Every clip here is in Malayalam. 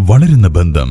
വളരുന്ന ബന്ധം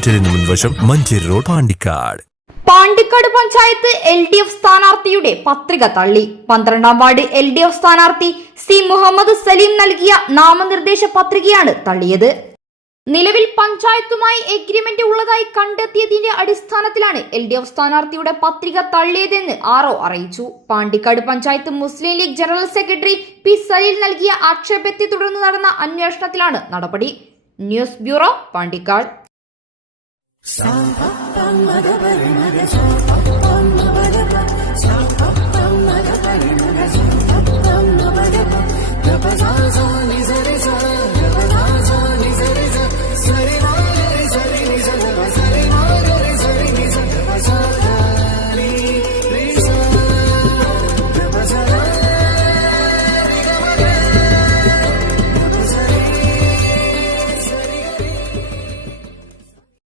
ഹോസ്പിറ്റലിന് മുൻവശം Manjeri road Pandikkad. Pandikkad panchayat L D F സ്ഥാനാർത്ഥിയുടെ പത്രിക തള്ളി. പന്ത്രണ്ടാം വാർഡ് എൽ ഡി എഫ് സ്ഥാനാർത്ഥി സി മുഹമ്മദ് സലീം നൽകിയ നാമനിർദ്ദേശ പത്രികയാണ് തള്ളിയത്. നിലവിൽ പഞ്ചായത്തുമായി എഗ്രിമെന്റ് ഉള്ളതായി കണ്ടെത്തിയതിന്റെ അടിസ്ഥാനത്തിലാണ് എൽ ഡി എഫ് സ്ഥാനാർത്ഥിയുടെ പത്രിക തള്ളിയതെന്ന് ആറോ അറിയിച്ചു. Pandikkad panchayat Muslim League general secretary P Saleel നൽകിയ ആക്ഷേപത്തെ തുടർന്ന് നടന്ന അന്വേഷണത്തിലാണ് നടപടി. News bureau Pandikkad. सा